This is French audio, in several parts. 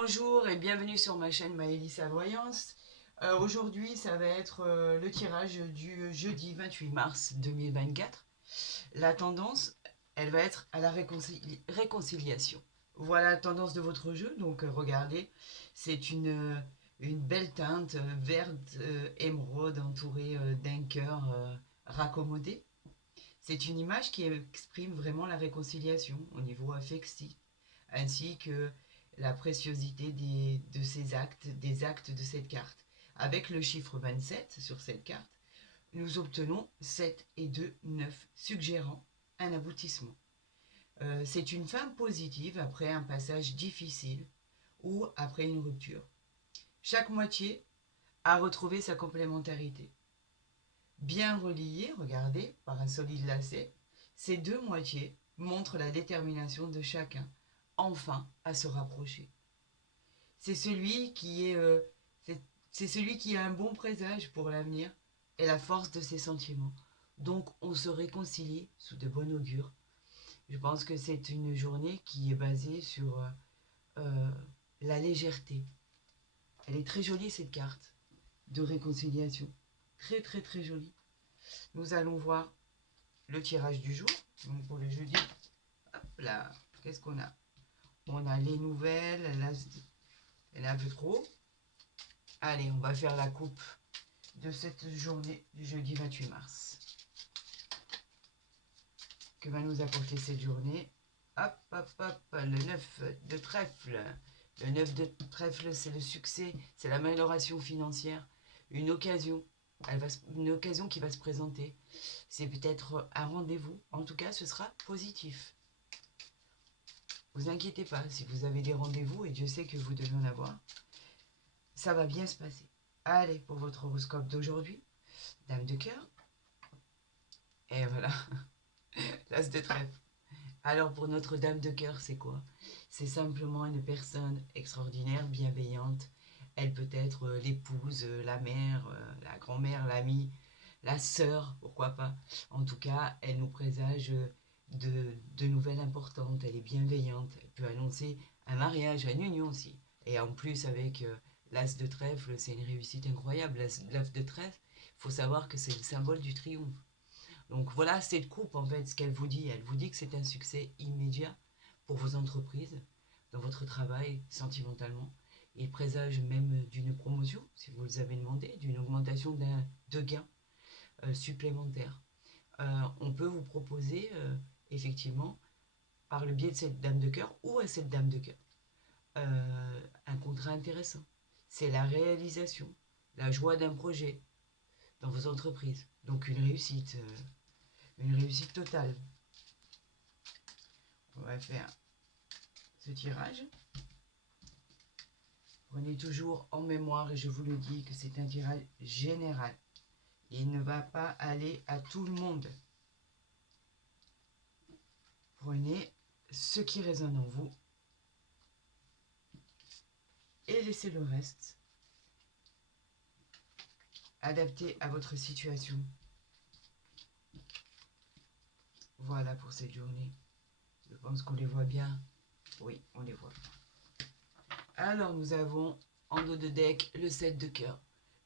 Bonjour et bienvenue sur ma chaîne Maëlys Voyance. Aujourd'hui, ça va être le tirage du jeudi 28 mars 2024. La tendance, elle va être à la réconciliation. Voilà la tendance de votre jeu, donc regardez, c'est une belle teinte verte émeraude entourée d'un cœur raccommodé. C'est une image qui exprime vraiment la réconciliation au niveau affectif, ainsi que la préciosité de ces actes, des actes de cette carte. Avec le chiffre 27 sur cette carte, nous obtenons 7 et 2, 9, suggérant un aboutissement. C'est une fin positive après un passage difficile ou après une rupture. Chaque moitié a retrouvé sa complémentarité. Bien reliées, regardez, par un solide lacet, ces deux moitiés montrent la détermination de chacun, enfin, à se rapprocher. C'est celui qui est, c'est celui qui a un bon présage pour l'avenir et la force de ses sentiments. Donc, on se réconcilie sous de bon augure. Je pense que c'est une journée qui est basée sur euh, la légèreté. Elle est très jolie cette carte de réconciliation. Très très très jolie. Nous allons voir le tirage du jour. Donc pour le jeudi, hop là, qu'est-ce qu'on a? On a les nouvelles, elle est un peu trop. Allez, on va faire la coupe de cette journée du jeudi 28 mars. Que va nous apporter cette journée? Hop, hop, hop, le 9 de trèfle. Le 9 de trèfle, c'est le succès, c'est l'amélioration financière, une occasion. Une occasion qui va se présenter. C'est peut-être un rendez-vous. En tout cas, ce sera positif. Vous inquiétez pas, si vous avez des rendez-vous, et Dieu sait que vous devez en avoir, ça va bien se passer. Allez, pour votre horoscope d'aujourd'hui, Dame de cœur. Et voilà, l'As de trèfle. Alors pour notre Dame de cœur, c'est quoi? C'est simplement une personne extraordinaire, bienveillante. Elle peut être l'épouse, la mère, la grand-mère, l'amie, la sœur, pourquoi pas. En tout cas, elle nous présage de nouvelles importantes. Elle est bienveillante. Elle peut annoncer un mariage, une union aussi. Et en plus, avec l'As de trèfle, c'est une réussite incroyable. L'As de trèfle, il faut savoir que c'est le symbole du triomphe. Donc voilà cette coupe, en fait, ce qu'elle vous dit. Elle vous dit que c'est un succès immédiat pour vos entreprises, dans votre travail, sentimentalement. Il présage même d'une promotion, si vous le avez demandé, d'une augmentation de gains supplémentaires. On peut vous proposer, effectivement, par le biais de cette dame de cœur ou à cette dame de cœur, un contrat intéressant. C'est la réalisation, la joie d'un projet dans vos entreprises. Donc une réussite totale. On va faire ce tirage. Prenez toujours en mémoire, et je vous le dis, que c'est un tirage général. Il ne va pas aller à tout le monde. Prenez ce qui résonne en vous et laissez le reste adapté à votre situation. Voilà pour cette journée. Je pense qu'on les voit bien. Oui, on les voit. Alors, nous avons en dos de deck le 7 de cœur.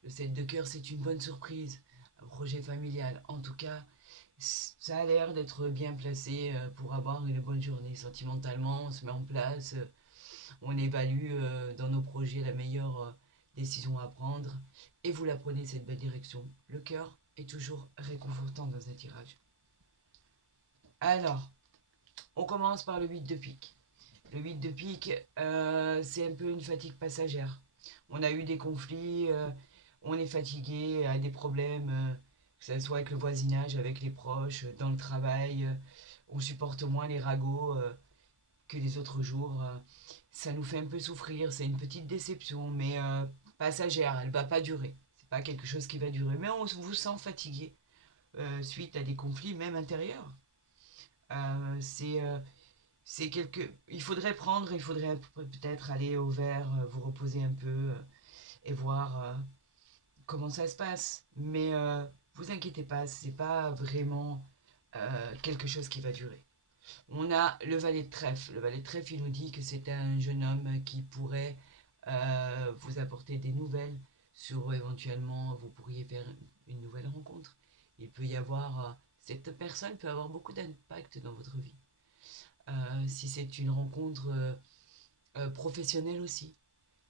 Le 7 de cœur, c'est une bonne surprise. Un projet familial. En tout cas, ça a l'air d'être bien placé pour avoir une bonne journée. Sentimentalement, on se met en place. On évalue dans nos projets la meilleure décision à prendre. Et vous la prenez cette belle direction. Le cœur est toujours réconfortant dans un tirage. Alors, on commence par le 8 de pique. Le 8 de pique, c'est un peu une fatigue passagère. On a eu des conflits, on est fatigué, a des problèmes, que ce soit avec le voisinage, avec les proches, dans le travail. On supporte moins les ragots que les autres jours. Ça nous fait un peu souffrir, c'est une petite déception, mais passagère, elle ne va pas durer. C'est pas quelque chose qui va durer, mais on vous sent fatigué suite à des conflits, même intérieurs. C'est quelque... Il faudrait peut-être aller au vert, vous reposer un peu et voir comment ça se passe. Mais vous inquiétez pas, c'est pas vraiment quelque chose qui va durer. On a le valet de trèfle. Le valet de trèfle, il nous dit que c'est un jeune homme qui pourrait apporter des nouvelles sur éventuellement vous pourriez faire une nouvelle rencontre. Il peut y avoir, cette personne peut avoir beaucoup d'impact dans votre vie. Si c'est une rencontre professionnelle aussi.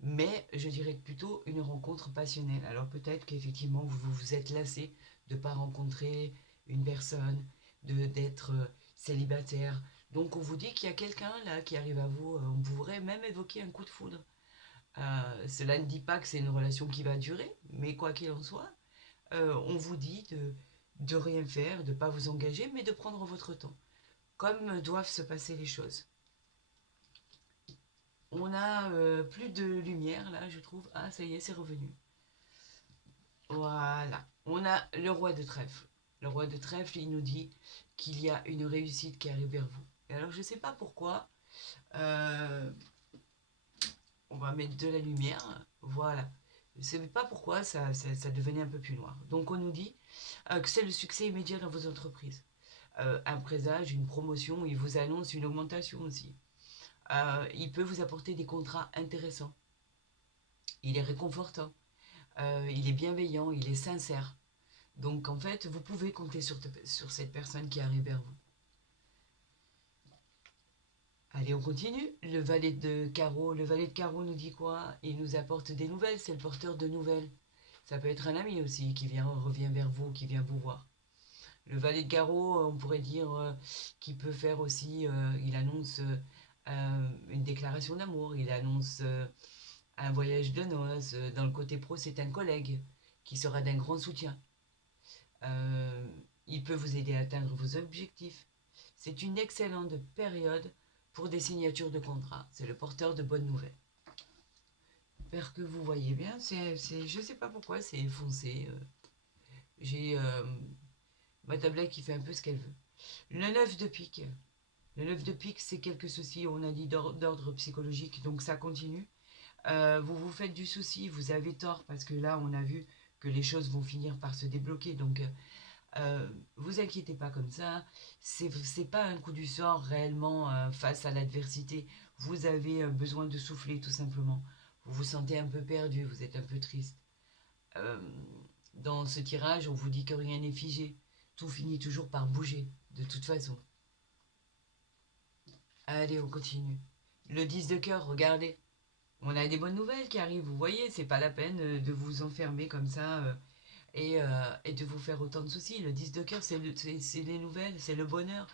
Mais je dirais plutôt une rencontre passionnelle. Alors peut-être qu'effectivement vous vous êtes lassé de ne pas rencontrer une personne, d'être célibataire. Donc on vous dit qu'il y a quelqu'un là qui arrive à vous. On pourrait même évoquer un coup de foudre. Cela ne dit pas que c'est une relation qui va durer, mais quoi qu'il en soit, on vous dit de rien faire, de ne pas vous engager, mais de prendre votre temps, comme doivent se passer les choses. On a plus de lumière là, je trouve. Ah, ça y est, c'est revenu. Voilà. On a le roi de trèfle. Le roi de trèfle, il nous dit qu'il y a une réussite qui arrive vers vous. Et alors, je ne sais pas pourquoi. euh, on va mettre de la lumière. Voilà. Je ne sais pas pourquoi ça devenait un peu plus noir. Donc, on nous dit que c'est le succès immédiat dans vos entreprises. Un présage, une promotion, il vous annonce une augmentation aussi. Il peut vous apporter des contrats intéressants. Il est réconfortant. Il est bienveillant, il est sincère. Donc en fait, vous pouvez compter sur cette personne qui arrive vers vous. Allez, on continue. Le valet de carreau nous dit quoi? Il nous apporte des nouvelles, c'est le porteur de nouvelles. Ça peut être un ami aussi qui revient vers vous, qui vient vous voir. Le valet de carreau, on pourrait dire qu'il peut faire aussi, il annonce une déclaration d'amour, il annonce un voyage de noces. Dans le côté pro, c'est un collègue qui sera d'un grand soutien. Euh, il peut vous aider à atteindre vos objectifs. C'est une excellente période pour des signatures de contrat. C'est le porteur de bonnes nouvelles. J'espère que vous voyez bien. Je ne sais pas pourquoi, c'est foncé. J'ai ma tablette qui fait un peu ce qu'elle veut. Le 9 de pique. Le 9 de pique, c'est quelque souci, on a dit d'ordre psychologique, donc ça continue. Vous vous faites du souci, vous avez tort, parce que là, on a vu que les choses vont finir par se débloquer. Donc, vous inquiétez pas comme ça. C'est pas un coup du sort réellement face à l'adversité. Vous avez besoin de souffler, tout simplement. Vous vous sentez un peu perdu, vous êtes un peu triste. Euh, dans ce tirage, on vous dit que rien n'est figé. Tout finit toujours par bouger, de toute façon. Allez, on continue. Le 10 de cœur, regardez. On a des bonnes nouvelles qui arrivent, vous voyez, c'est pas la peine de vous enfermer comme ça et de vous faire autant de soucis. Le 10 de cœur, c'est les nouvelles, c'est le bonheur,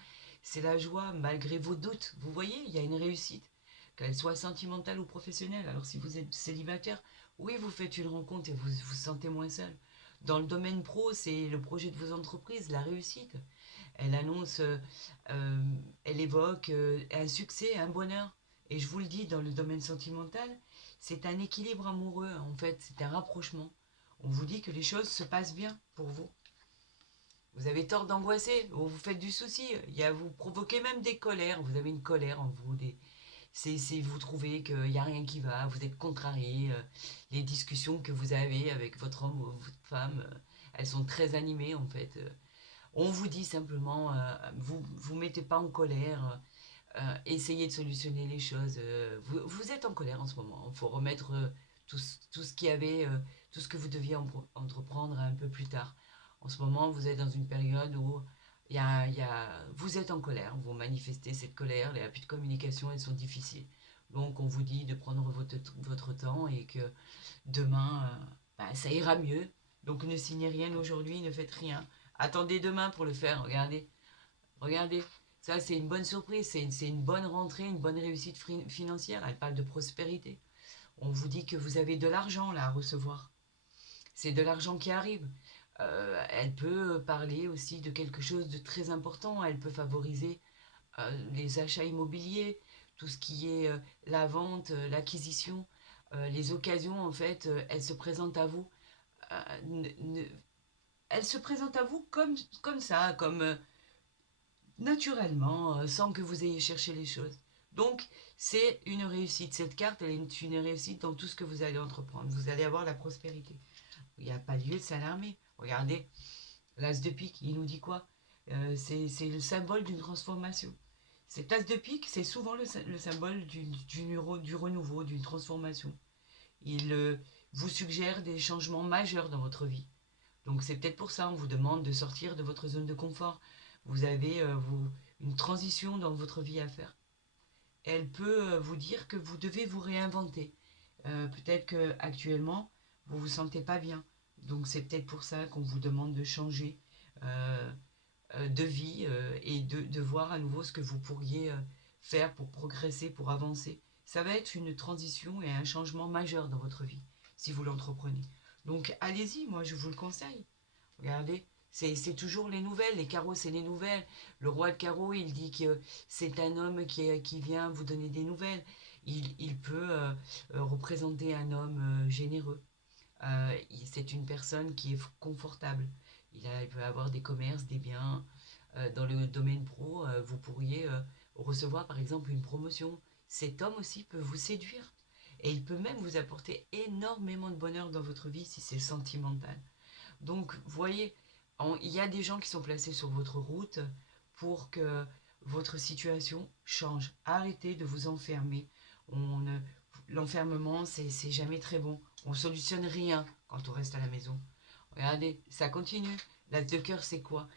c'est la joie, malgré vos doutes. Vous voyez, il y a une réussite, qu'elle soit sentimentale ou professionnelle. Alors si vous êtes célibataire, oui, vous faites une rencontre et vous vous sentez moins seul. Dans le domaine pro, c'est le projet de vos entreprises, la réussite. Elle annonce, euh, elle évoque un succès, un bonheur. Et je vous le dis, dans le domaine sentimental, c'est un équilibre amoureux, en fait, c'est un rapprochement. On vous dit que les choses se passent bien pour vous. Vous avez tort d'angoisser, vous vous faites du souci, vous provoquez même des colères, vous avez une colère en vous, vous trouvez qu'il n'y a rien qui va, vous êtes contrarié, les discussions que vous avez avec votre homme ou votre femme, elles sont très animées en fait. On vous dit simplement, vous mettez pas en colère, essayez de solutionner les choses. Vous êtes en colère en ce moment. Il faut remettre tout ce qu'il y avait, tout ce que vous deviez entreprendre un peu plus tard. En ce moment, vous êtes dans une période où vous êtes en colère, vous manifestez cette colère, les appuis de communication, elles sont difficiles. Donc on vous dit de prendre votre temps et que demain, ça ira mieux. Donc ne signez rien aujourd'hui, ne faites rien. Attendez demain pour le faire, regardez. Regardez, ça c'est une bonne surprise, c'est une bonne rentrée, une bonne réussite financière. Elle parle de prospérité. On vous dit que vous avez de l'argent là à recevoir. C'est de l'argent qui arrive. Elle peut parler aussi de quelque chose de très important. Elle peut favoriser les achats immobiliers, tout ce qui est la vente, l'acquisition, les occasions en fait, elles se présentent à vous. Elles se présentent à vous comme ça, comme naturellement, sans que vous ayez cherché les choses. Donc, c'est une réussite. Cette carte, elle est une réussite dans tout ce que vous allez entreprendre. Vous allez avoir la prospérité. Il n'y a pas lieu de s'alarmer. Regardez, l'as de pique, il nous dit quoi? C'est le symbole d'une transformation. Cet as de pique, c'est souvent le symbole du renouveau, d'une transformation. Il vous suggère des changements majeurs dans votre vie. Donc c'est peut-être pour ça on vous demande de sortir de votre zone de confort. Vous avez une transition dans votre vie à faire. Elle peut vous dire que vous devez vous réinventer. Peut-être qu'actuellement, vous ne vous sentez pas bien. Donc c'est peut-être pour ça qu'on vous demande de changer euh, de vie et de voir à nouveau ce que vous pourriez faire pour progresser, pour avancer. Ça va être une transition et un changement majeur dans votre vie, si vous l'entreprenez. Donc allez-y, moi je vous le conseille. Regardez, c'est toujours les nouvelles. Les carreaux, c'est les nouvelles. Le roi de carreau, il dit que c'est un homme qui vient vous donner des nouvelles. Il peut représenter un homme généreux. C'est une personne qui est confortable. Il peut avoir des commerces, des biens. Dans le domaine pro, vous pourriez recevoir par exemple une promotion. Cet homme aussi peut vous séduire. Et il peut même vous apporter énormément de bonheur dans votre vie si c'est sentimental. Donc, vous voyez, il y a des gens qui sont placés sur votre route pour que votre situation change. Arrêtez de vous enfermer. L'enfermement, c'est jamais très bon. On solutionne rien quand on reste à la maison. Regardez, ça continue. L'as de cœur, c'est quoi?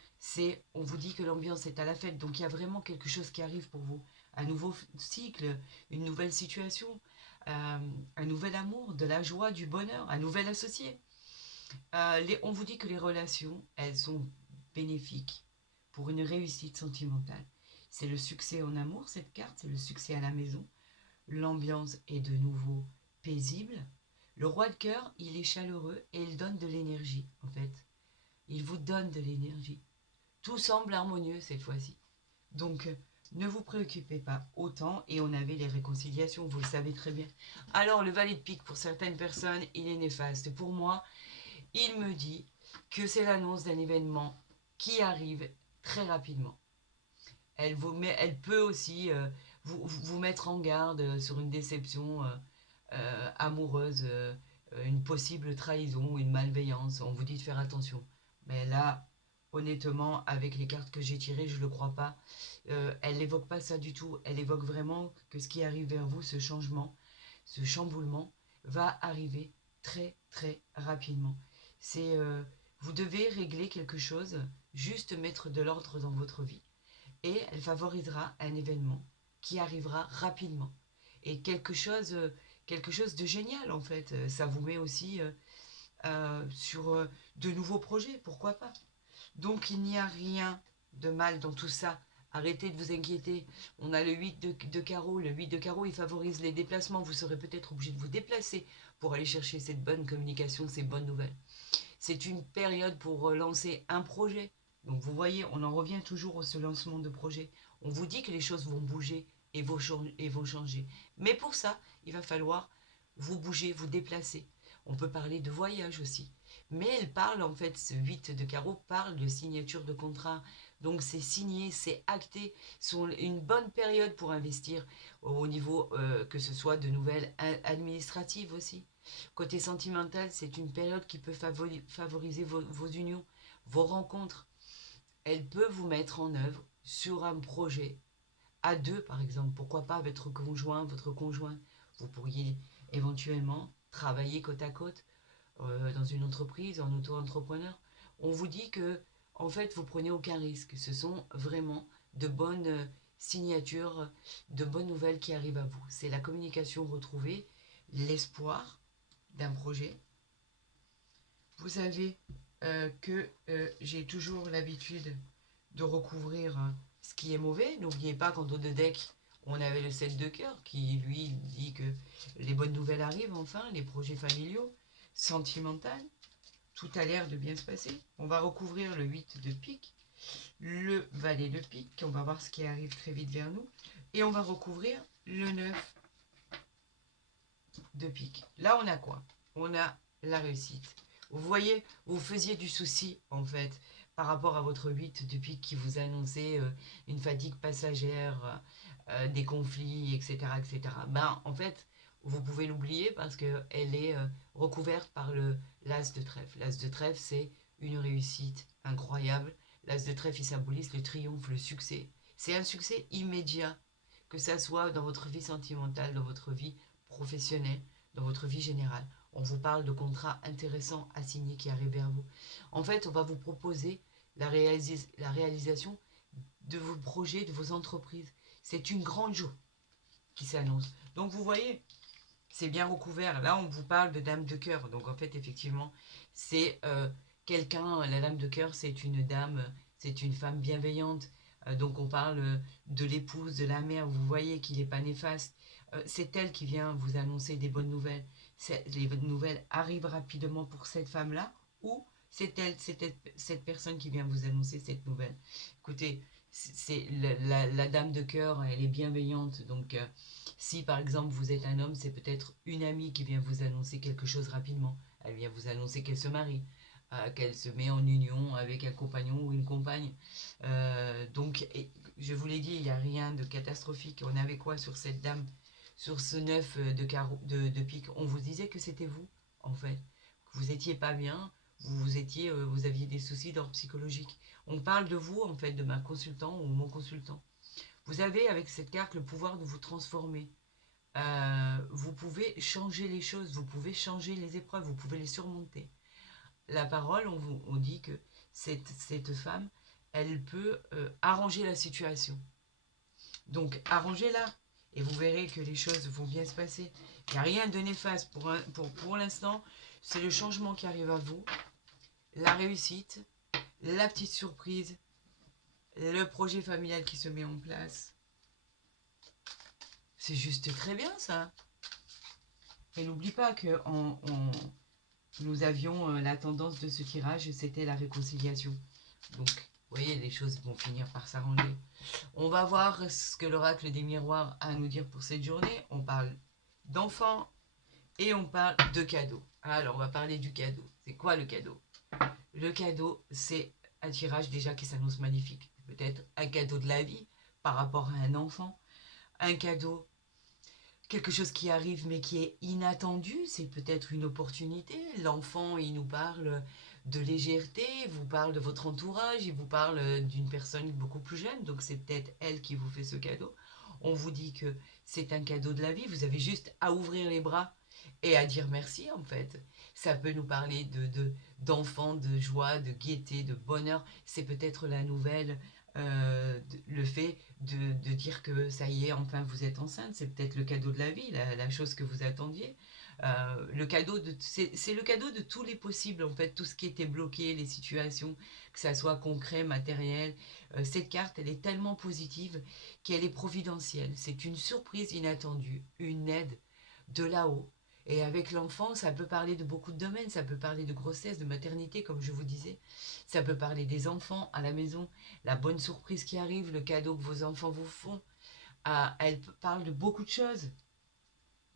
On vous dit que l'ambiance est à la fête, donc il y a vraiment quelque chose qui arrive pour vous. Un nouveau cycle, une nouvelle situation, un nouvel amour, de la joie, du bonheur, un nouvel associé. On vous dit que les relations, elles sont bénéfiques pour une réussite sentimentale. C'est le succès en amour, cette carte, c'est le succès à la maison. L'ambiance est de nouveau paisible. Le roi de cœur, il est chaleureux et il donne de l'énergie, en fait. Il vous donne de l'énergie. Tout semble harmonieux cette fois-ci. Donc, ne vous préoccupez pas autant et on avait les réconciliations, vous le savez très bien. Alors, le valet de pique, pour certaines personnes, il est néfaste. Pour moi, il me dit que c'est l'annonce d'un événement qui arrive très rapidement. Elle peut aussi vous mettre en garde sur une déception amoureuse, une possible trahison, une malveillance. On vous dit de faire attention. Mais là, honnêtement, avec les cartes que j'ai tirées, je ne le crois pas. Elle n'évoque pas ça du tout. Elle évoque vraiment que ce qui arrive vers vous, ce changement, ce chamboulement, va arriver très très rapidement. C'est vous devez régler quelque chose, juste mettre de l'ordre dans votre vie. Et elle favorisera un événement qui arrivera rapidement. Et quelque chose de génial en fait. Ça vous met aussi sur de nouveaux projets, pourquoi pas. Donc il n'y a rien de mal dans tout ça. Arrêtez de vous inquiéter. On a le 8 de carreau. Le 8 de carreau, il favorise les déplacements. Vous serez peut-être obligé de vous déplacer pour aller chercher cette bonne communication, ces bonnes nouvelles. C'est une période pour lancer un projet. Donc vous voyez, on en revient toujours à ce lancement de projet. On vous dit que les choses vont bouger et vont changer. Mais pour ça, il va falloir vous bouger, vous déplacer. On peut parler de voyage aussi. Mais elle parle, en fait, ce 8 de carreau parle de signature de contrat. Donc c'est signé, c'est acté. C'est une bonne période pour investir au niveau que ce soit de nouvelles administratives aussi. Côté sentimental, c'est une période qui peut favoriser vos unions, vos rencontres. Elle peut vous mettre en œuvre sur un projet à deux, par exemple. Pourquoi pas avec votre conjoint, votre conjoint. Vous pourriez éventuellement travailler côte à côte dans une entreprise, en auto-entrepreneur. On vous dit que, en fait, vous prenez aucun risque. Ce sont vraiment de bonnes signatures, de bonnes nouvelles qui arrivent à vous. C'est la communication retrouvée, l'espoir d'un projet. Vous savez que j'ai toujours l'habitude de recouvrir ce qui est mauvais. N'oubliez pas qu'en dos de deck, on avait le 7 de cœur qui, lui, dit que les bonnes nouvelles arrivent enfin, les projets familiaux, sentimentaux, tout a l'air de bien se passer. On va recouvrir le 8 de pique, le valet de pique, on va voir ce qui arrive très vite vers nous, et on va recouvrir le 9 de pique. Là, on a quoi? On a la réussite. Vous voyez, vous faisiez du souci, en fait, par rapport à votre 8 de pique qui vous annonçait une fatigue passagère, des conflits, etc., etc. Ben, en fait, vous pouvez l'oublier parce qu'elle est recouverte par l'as de trèfle. L'as de trèfle, c'est une réussite incroyable. L'as de trèfle, il symbolise le triomphe, le succès. C'est un succès immédiat, que ça soit dans votre vie sentimentale, dans votre vie professionnelle. dans votre vie générale. On vous parle de contrats intéressants à signer qui arrivent vers vous. En fait, on va vous proposer la réalisation de vos projets, de vos entreprises. C'est une grande joie qui s'annonce. Donc vous voyez, c'est bien recouvert. Là, on vous parle de dame de cœur. Donc en fait, effectivement, c'est quelqu'un, la dame de cœur, c'est une dame, c'est une femme bienveillante. Donc on parle de l'épouse, de la mère. Vous voyez qu'il n'est pas néfaste. C'est elle qui vient vous annoncer des bonnes nouvelles. Les bonnes nouvelles arrivent rapidement pour cette femme-là, ou c'est elle, cette personne qui vient vous annoncer cette nouvelle. Écoutez, c'est la dame de cœur, elle est bienveillante. Donc si par exemple vous êtes un homme, c'est peut-être une amie qui vient vous annoncer quelque chose rapidement. Elle vient vous annoncer qu'elle se marie, qu'elle se met en union avec un compagnon ou une compagne. Donc, je vous l'ai dit, il n'y a rien de catastrophique. On avait quoi sur cette dame, sur ce 9 de pique? On vous disait que c'était vous, en fait. Que vous étiez pas bien, vous aviez des soucis d'ordre psychologique. On parle de vous, en fait, de ma consultant ou mon consultant. Vous avez, avec cette carte, le pouvoir de vous transformer. Vous pouvez changer les choses, vous pouvez changer les épreuves, vous pouvez les surmonter. La parole, on dit que cette femme, elle peut arranger la situation. Donc, arrangez-la et vous verrez que les choses vont bien se passer. Il n'y a rien de néfaste pour l'instant. C'est le changement qui arrive à vous, la réussite, la petite surprise, le projet familial qui se met en place. C'est juste très bien, ça. Et n'oublie pas que nous avions la tendance de ce tirage, c'était la réconciliation. Donc, vous voyez, les choses vont finir par s'arranger. On va voir ce que l'oracle des miroirs a à nous dire pour cette journée. On parle d'enfants et on parle de cadeaux. Alors, on va parler du cadeau. C'est quoi le cadeau? Le cadeau, c'est un tirage déjà qui s'annonce magnifique. Peut-être un cadeau de la vie par rapport à un enfant. Un cadeau, quelque chose qui arrive mais qui est inattendu, c'est peut-être une opportunité. L'enfant, il nous parle de légèreté, il vous parle de votre entourage, il vous parle d'une personne beaucoup plus jeune, donc c'est peut-être elle qui vous fait ce cadeau. On vous dit que c'est un cadeau de la vie, vous avez juste à ouvrir les bras et à dire merci en fait. Ça peut nous parler d'enfants, de joie, de gaieté, de bonheur. C'est peut-être la nouvelle, le fait de dire que ça y est, enfin vous êtes enceinte. C'est peut-être le cadeau de la vie, la chose que vous attendiez. C'est le cadeau de tous les possibles, en fait, tout ce qui était bloqué, les situations, que ça soit concret, matériel. Cette carte, elle est tellement positive qu'elle est providentielle. C'est une surprise inattendue, une aide de là-haut. Et avec l'enfant, ça peut parler de beaucoup de domaines, ça peut parler de grossesse, de maternité, comme je vous disais. Ça peut parler des enfants à la maison, la bonne surprise qui arrive, le cadeau que vos enfants vous font. Elle parle de beaucoup de choses.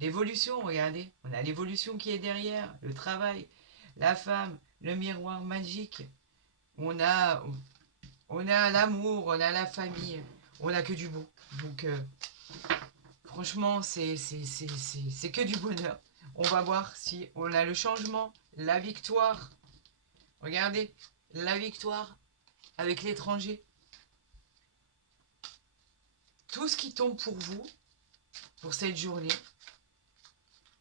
L'évolution, regardez, on a l'évolution qui est derrière, le travail, la femme, le miroir magique. On a, on a l'amour, on a la famille, on a que du beau. Donc, franchement, c'est que du bonheur. On va voir si on a le changement, la victoire. Regardez, la victoire avec l'étranger. Tout ce qui tombe pour vous, pour cette journée.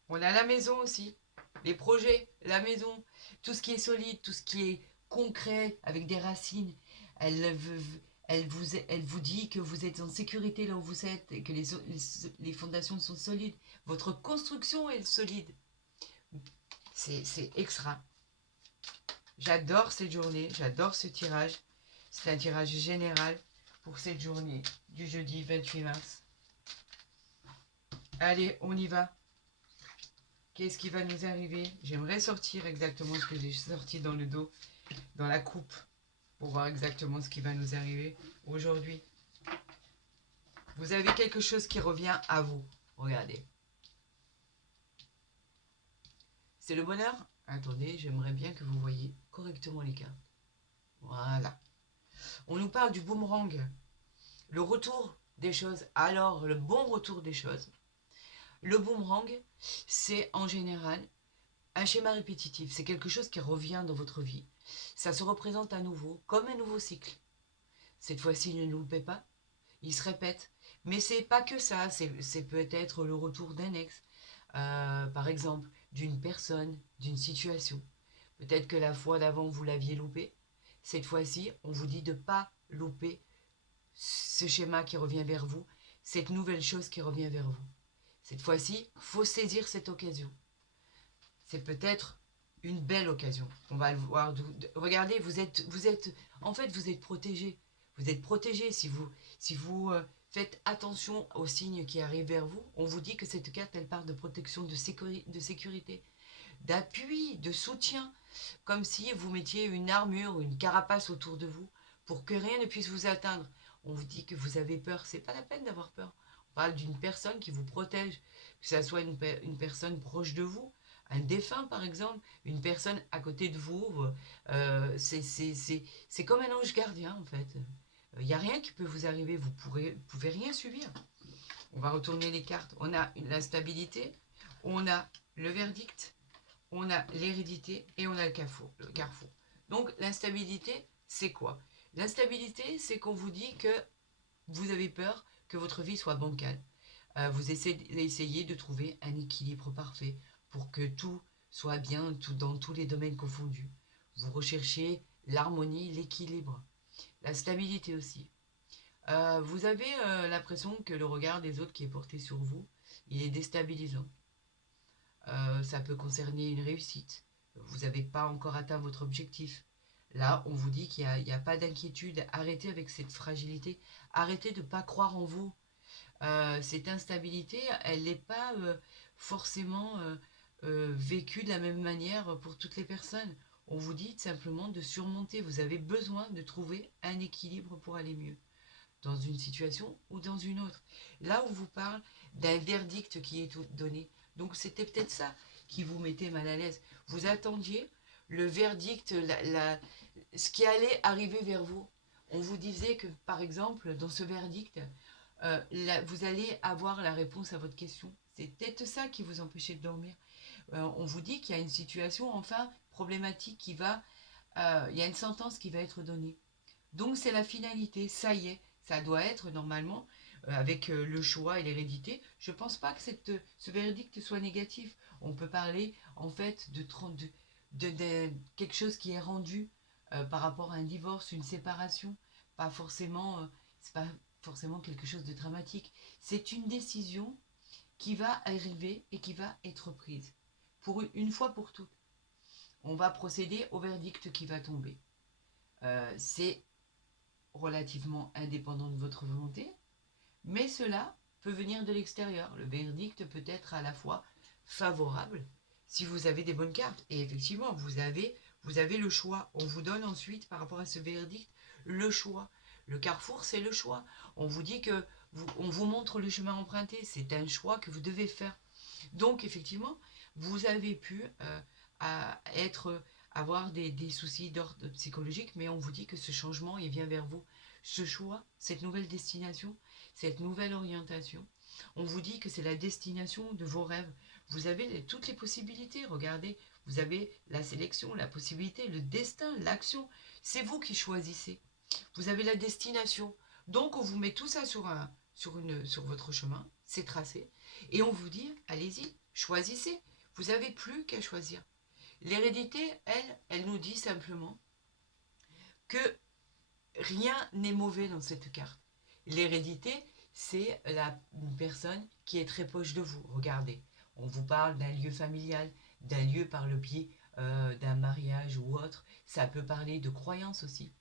On a la maison aussi, les projets, la maison, tout ce qui est solide, tout ce qui est concret, avec des racines. Elle vous dit que vous êtes en sécurité là où vous êtes et que les fondations sont solides. Votre construction est solide. C'est extra. J'adore cette journée, j'adore ce tirage. C'est un tirage général pour cette journée du jeudi 28 mars. Allez, on y va. Qu'est-ce qui va nous arriver? J'aimerais sortir exactement ce que j'ai sorti dans le dos, dans la coupe, pour voir exactement ce qui va nous arriver aujourd'hui. Vous avez quelque chose qui revient à vous. Regardez. C'est le bonheur? Attendez, j'aimerais bien que vous voyez correctement les cartes. Voilà. On nous parle du boomerang. Le retour des choses. Alors, le bon retour des choses. Le boomerang, c'est en général un schéma répétitif. C'est quelque chose qui revient dans votre vie. Ça se représente à nouveau, comme un nouveau cycle. Cette fois-ci, ne loupez pas. Il se répète. Mais c'est pas que ça. C'est peut-être le retour d'un ex, par exemple, d'une personne, d'une situation. Peut-être que la fois d'avant, vous l'aviez loupé. Cette fois-ci, on vous dit de ne pas louper ce schéma qui revient vers vous, cette nouvelle chose qui revient vers vous. Cette fois-ci, il faut saisir cette occasion. C'est peut-être une belle occasion. On va le voir. Regardez, en fait, vous êtes protégé. Vous êtes protégé si vous faites attention aux signes qui arrivent vers vous. On vous dit que cette carte, elle part de protection, de sécurité, d'appui, de soutien, comme si vous mettiez une armure, une carapace autour de vous pour que rien ne puisse vous atteindre. On vous dit que vous avez peur, c'est pas la peine d'avoir peur. On parle d'une personne qui vous protège, que ce soit une personne proche de vous, un défunt par exemple, une personne à côté de vous. C'est comme un ange gardien en fait. Il n'y a rien qui peut vous arriver, vous pouvez rien subir. On va retourner les cartes. On a l'instabilité, on a le verdict, on a l'hérédité et on a le carrefour. Donc l'instabilité, c'est quoi? L'instabilité, c'est qu'on vous dit que vous avez peur que votre vie soit bancale. Vous essayez de trouver un équilibre parfait pour que tout soit bien dans tous les domaines confondus. Vous recherchez l'harmonie, l'équilibre, la stabilité aussi. Vous avez l'impression que le regard des autres qui est porté sur vous, il est déstabilisant. Ça peut concerner une réussite. Vous n'avez pas encore atteint votre objectif. Là, on vous dit qu'il n'y a pas d'inquiétude. Arrêtez avec cette fragilité. Arrêtez de ne pas croire en vous. Cette instabilité, elle n'est pas forcément vécue de la même manière pour toutes les personnes. On vous dit simplement de surmonter. Vous avez besoin de trouver un équilibre pour aller mieux dans une situation ou dans une autre. Là, on vous parle d'un verdict qui est donné. Donc, c'était peut-être ça qui vous mettait mal à l'aise. Vous attendiez le verdict, ce qui allait arriver vers vous. On vous disait que, par exemple, dans ce verdict, vous allez avoir la réponse à votre question. C'est peut-être ça qui vous empêchait de dormir. On vous dit qu'il y a une situation, enfin, problématique qui va... il y a une sentence qui va être donnée. Donc c'est la finalité, ça y est, ça doit être normalement, avec le choix et l'hérédité. Je ne pense pas que ce verdict soit négatif. On peut parler en fait de quelque chose qui est rendu par rapport à un divorce, une séparation. Pas forcément, c'est pas forcément quelque chose de dramatique. C'est une décision qui va arriver et qui va être prise. Pour une fois pour toutes. On va procéder au verdict qui va tomber. C'est relativement indépendant de votre volonté, mais cela peut venir de l'extérieur. Le verdict peut être à la fois favorable si vous avez des bonnes cartes. Et effectivement, vous avez le choix. On vous donne ensuite, par rapport à ce verdict, le choix. Le carrefour, c'est le choix. On vous dit que on vous montre le chemin emprunté. C'est un choix que vous devez faire. Donc, effectivement, vous avez pu avoir des soucis d'ordre psychologique, mais on vous dit que ce changement, il vient vers vous. Ce choix, cette nouvelle destination, cette nouvelle orientation, on vous dit que c'est la destination de vos rêves. Vous avez toutes les possibilités, regardez, vous avez la sélection, la possibilité, le destin, l'action. C'est vous qui choisissez. Vous avez la destination. Donc on vous met tout ça sur votre chemin, c'est tracé, et on vous dit, allez-y, choisissez. Vous n'avez plus qu'à choisir. L'hérédité, elle nous dit simplement que rien n'est mauvais dans cette carte. L'hérédité, c'est une personne qui est très proche de vous. Regardez, on vous parle d'un lieu familial, d'un lieu par le biais d'un mariage ou autre. Ça peut parler de croyances aussi.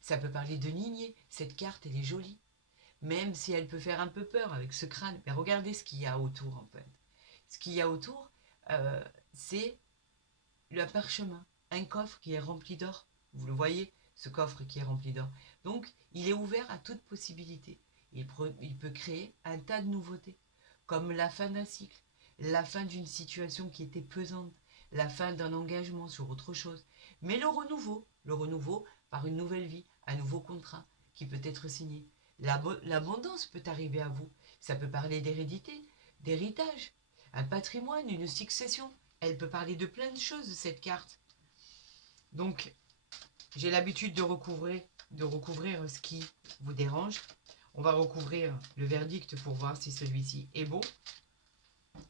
Ça peut parler de lignée. Cette carte, elle est jolie. Même si elle peut faire un peu peur avec ce crâne. Mais regardez ce qu'il y a autour, en fait. Ce qu'il y a autour, c'est le parchemin, un coffre qui est rempli d'or. Vous le voyez, ce coffre qui est rempli d'or. Donc, il est ouvert à toute possibilité. Il peut créer un tas de nouveautés, comme la fin d'un cycle, la fin d'une situation qui était pesante, la fin d'un engagement sur autre chose. Mais le renouveau par une nouvelle vie, un nouveau contrat qui peut être signé. L'abondance peut arriver à vous. Ça peut parler d'hérédité, d'héritage, un patrimoine, une succession. Elle peut parler de plein de choses, cette carte. Donc, j'ai l'habitude de recouvrir ce qui vous dérange. On va recouvrir le verdict pour voir si celui-ci est bon.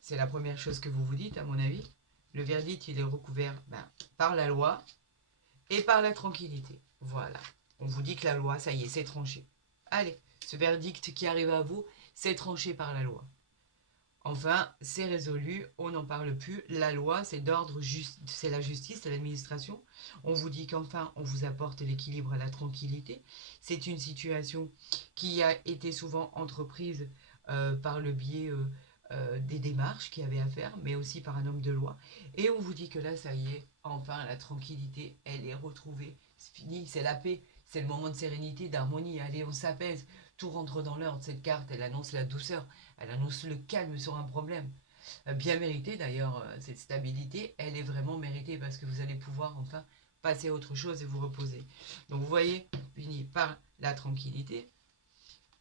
C'est la première chose que vous vous dites, à mon avis. Le verdict, il est recouvert par la loi et par la tranquillité. Voilà. On vous dit que la loi, ça y est, c'est tranché. Allez, ce verdict qui arrive à vous, c'est tranché par la loi. Enfin, c'est résolu, on n'en parle plus. La loi, c'est d'ordre juste, c'est la justice, c'est l'administration. On vous dit qu'enfin, on vous apporte l'équilibre à la tranquillité. C'est une situation qui a été souvent entreprise par le biais des démarches qu'il y avait à faire, mais aussi par un homme de loi. Et on vous dit que là, ça y est, enfin, la tranquillité, elle est retrouvée. C'est fini, c'est la paix, c'est le moment de sérénité, d'harmonie. Allez, on s'apaise, tout rentre dans l'ordre. Cette carte, elle annonce la douceur. Elle annonce le calme sur un problème. Bien mérité d'ailleurs, cette stabilité, elle est vraiment méritée parce que vous allez pouvoir enfin passer à autre chose et vous reposer. Donc vous voyez, fini par la tranquillité.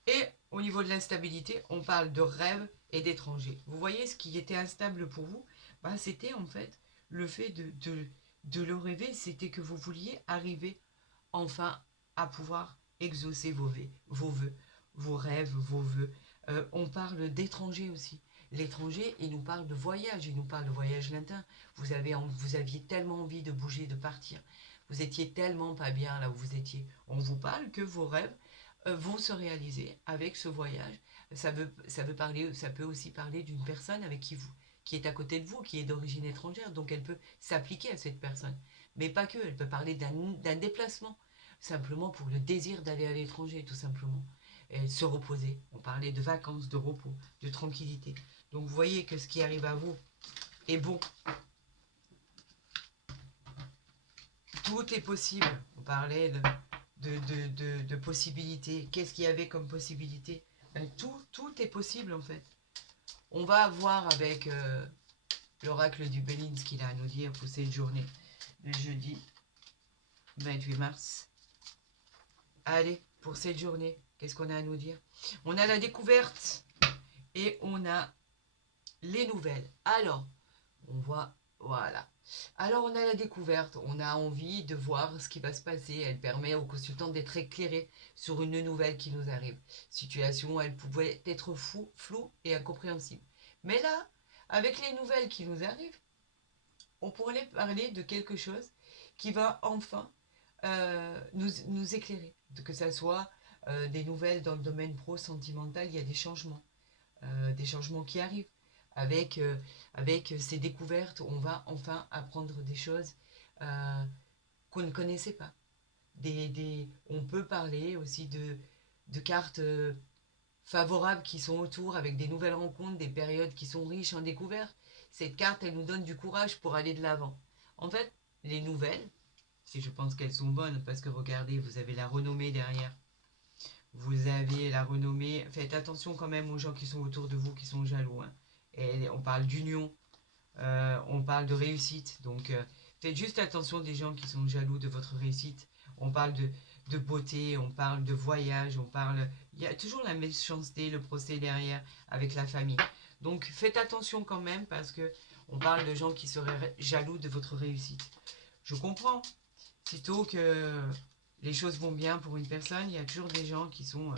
Et au niveau de l'instabilité, on parle de rêve et d'étranger. Vous voyez, ce qui était instable pour vous, c'était en fait le fait de le rêver, c'était que vous vouliez arriver enfin à pouvoir exaucer vos vœux, vos rêves, vos vœux. On parle d'étrangers aussi. L'étranger, il nous parle de voyage, il nous parle de voyage lointain. Vous aviez tellement envie de bouger, de partir. Vous étiez tellement pas bien là où vous étiez. On vous parle que vos rêves vont se réaliser avec ce voyage. Ça peut aussi parler d'une personne avec qui est à côté de vous, qui est d'origine étrangère, donc elle peut s'appliquer à cette personne. Mais pas que, elle peut parler d'un déplacement, simplement pour le désir d'aller à l'étranger, tout simplement. Et se reposer. On parlait de vacances, de repos, de tranquillité. Donc vous voyez que ce qui arrive à vous est bon. Tout est possible. On parlait de possibilités. Qu'est-ce qu'il y avait comme possibilité? Tout est possible en fait. On va voir avec l'oracle du Bénin ce qu'il a à nous dire pour cette journée, le jeudi 28 mars. Allez, pour cette journée, qu'est-ce qu'on a à nous dire? On a la découverte et on a les nouvelles. Alors, on voit, voilà. Alors, on a la découverte, on a envie de voir ce qui va se passer. Elle permet aux consultants d'être éclairés sur une nouvelle qui nous arrive. Situation, elle pouvait être floue et incompréhensible. Mais là, avec les nouvelles qui nous arrivent, on pourrait parler de quelque chose qui va enfin nous éclairer. Que ça soit des nouvelles dans le domaine pro-sentimental, il y a des changements qui arrivent. Avec ces découvertes, on va enfin apprendre des choses qu'on ne connaissait pas. On peut parler aussi de cartes favorables qui sont autour, avec des nouvelles rencontres, des périodes qui sont riches en découvertes. Cette carte, elle nous donne du courage pour aller de l'avant. En fait, les nouvelles, si je pense qu'elles sont bonnes, parce que regardez, vous avez la renommée derrière. Vous avez la renommée. Faites attention quand même aux gens qui sont autour de vous, qui sont jaloux. Hein. Et on parle d'union, on parle de réussite. Donc, faites juste attention des gens qui sont jaloux de votre réussite. On parle de beauté, on parle de voyage, on parle... Il y a toujours la méchanceté, le procès derrière avec la famille. Donc, faites attention quand même parce que on parle de gens qui seraient jaloux de votre réussite. Je comprends. Sitôt que les choses vont bien pour une personne, il y a toujours des gens qui sont...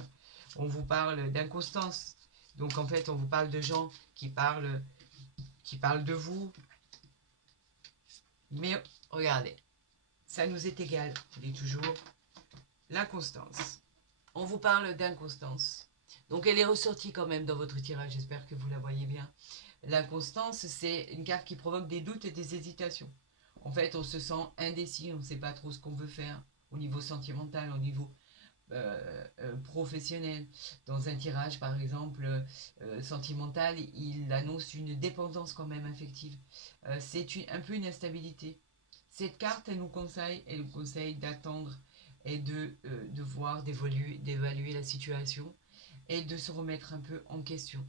on vous parle d'inconstance. Donc, en fait, on vous parle de gens qui parlent de vous. Mais regardez, ça nous est égal. On dit toujours l'inconstance. On vous parle d'inconstance. Donc elle est ressortie quand même dans votre tirage, j'espère que vous la voyez bien. L'inconstance, c'est une carte qui provoque des doutes et des hésitations. En fait, on se sent indécis, on ne sait pas trop ce qu'on veut faire au niveau sentimental, au niveau professionnel. Dans un tirage, par exemple, sentimental, il annonce une dépendance quand même affective. C'est un peu une instabilité. Cette carte, elle nous conseille d'attendre et de voir, d'évaluer la situation et de se remettre un peu en question,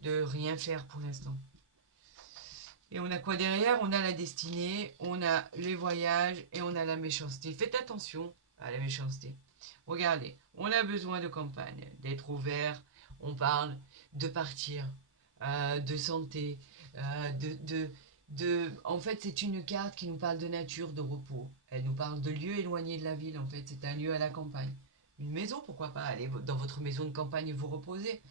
de rien faire pour l'instant. Et on a quoi derrière? On a la destinée, on a les voyages et on a la méchanceté. Faites attention à la méchanceté. Regardez, on a besoin de campagne, d'être ouvert, on parle de partir, de santé, en fait, c'est une carte qui nous parle de nature, de repos. Elle nous parle de lieux éloignés de la ville, en fait, c'est un lieu à la campagne. Une maison, pourquoi pas aller dans votre maison de campagne et vous reposer.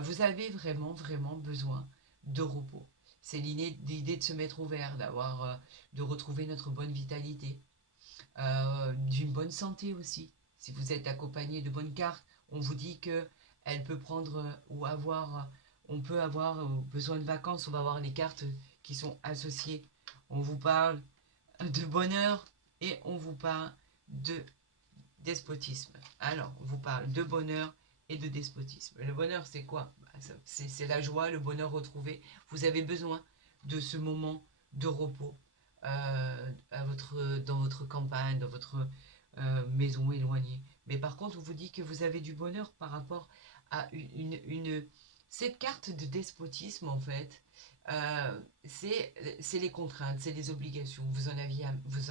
Vous avez vraiment, vraiment besoin de repos. C'est l'idée de se mettre au vert, de retrouver notre bonne vitalité, d'une bonne santé aussi. Si vous êtes accompagné de bonnes cartes, on vous dit que elle peut prendre ou avoir, on peut avoir besoin de vacances, on va avoir les cartes qui sont associées. On vous parle de bonheur et on vous parle de despotisme. Alors, on vous parle de bonheur et de despotisme. Le bonheur, c'est quoi? C'est la joie, le bonheur retrouvé. Vous avez besoin de ce moment de repos dans votre campagne, dans votre maison éloignée. Mais par contre, on vous dit que vous avez du bonheur par rapport à cette carte de despotisme, en fait. C'est les contraintes, c'est les obligations. Vous en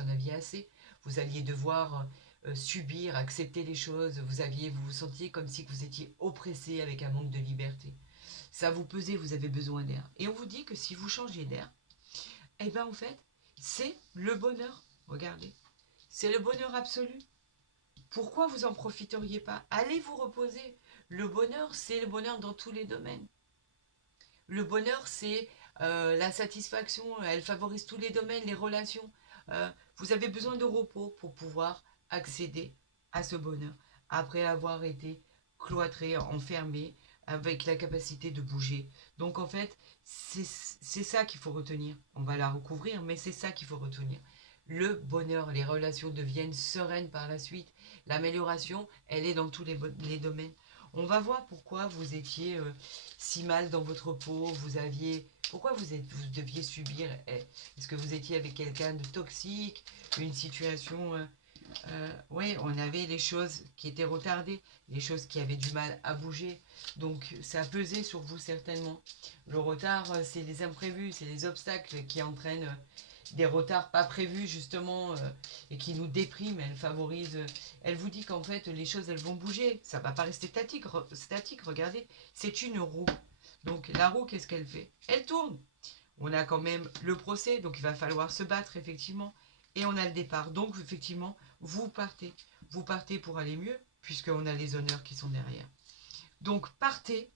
aviez assez. Vous alliez devoir subir, accepter les choses. Vous vous sentiez comme si vous étiez oppressé avec un manque de liberté. Ça vous pesait, vous avez besoin d'air. Et on vous dit que si vous changez d'air, eh bien en fait, c'est le bonheur. Regardez, c'est le bonheur absolu. Pourquoi vous en profiteriez pas? Allez vous reposer. Le bonheur, c'est le bonheur dans tous les domaines. Le bonheur, c'est la satisfaction. Elle favorise tous les domaines, les relations. Vous avez besoin de repos pour pouvoir accéder à ce bonheur. Après avoir été cloîtré, enfermé, avec la capacité de bouger. Donc en fait, c'est ça qu'il faut retenir. On va la recouvrir, mais c'est ça qu'il faut retenir. Le bonheur, les relations deviennent sereines par la suite. L'amélioration, elle est dans tous les domaines. On va voir pourquoi vous étiez si mal dans votre peau, pourquoi vous deviez subir, est-ce que vous étiez avec quelqu'un de toxique, une situation, oui, on avait les choses qui étaient retardées, les choses qui avaient du mal à bouger, donc ça a pesé sur vous certainement. Le retard, c'est les imprévus, c'est les obstacles qui entraînent des retards pas prévus justement et qui nous dépriment. Elle vous dit qu'en fait les choses elles vont bouger, ça va pas rester statique, regardez, c'est une roue. Donc la roue, qu'est-ce qu'elle fait? Elle tourne. On a quand même le procès, donc il va falloir se battre effectivement, et on a le départ. Donc effectivement, vous partez pour aller mieux, puisqu'on a les honneurs qui sont derrière. Donc partez.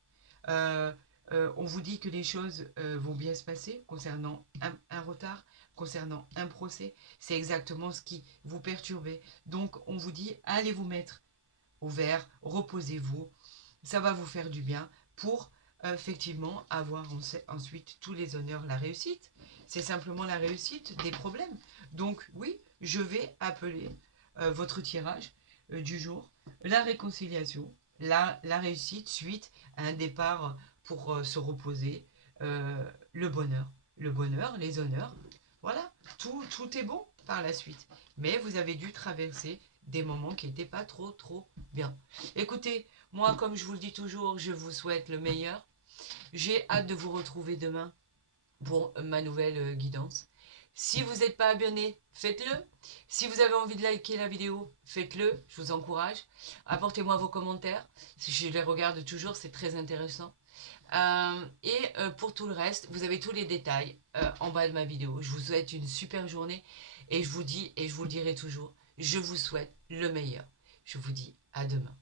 Euh, on vous dit que les choses vont bien se passer concernant un retard, concernant un procès. C'est exactement ce qui vous perturbait. Donc on vous dit, allez vous mettre au vert, reposez-vous. Ça va vous faire du bien pour effectivement avoir ensuite tous les honneurs, la réussite. C'est simplement la réussite des problèmes. Donc oui, je vais appeler votre tirage du jour, la réconciliation, la réussite suite à un départ pour se reposer, le bonheur, les honneurs. Voilà, tout est bon par la suite. Mais vous avez dû traverser des moments qui n'étaient pas trop bien. Écoutez, moi, comme je vous le dis toujours, je vous souhaite le meilleur. J'ai hâte de vous retrouver demain pour ma nouvelle guidance. Si vous n'êtes pas abonné, faites-le. Si vous avez envie de liker la vidéo, faites-le. Je vous encourage. Apportez-moi vos commentaires. Je les regarde toujours, c'est très intéressant. Pour tout le reste, vous avez tous les détails en bas de ma vidéo. Je vous souhaite une super journée et je vous dis, et je vous le dirai toujours, je vous souhaite le meilleur. Je vous dis à demain.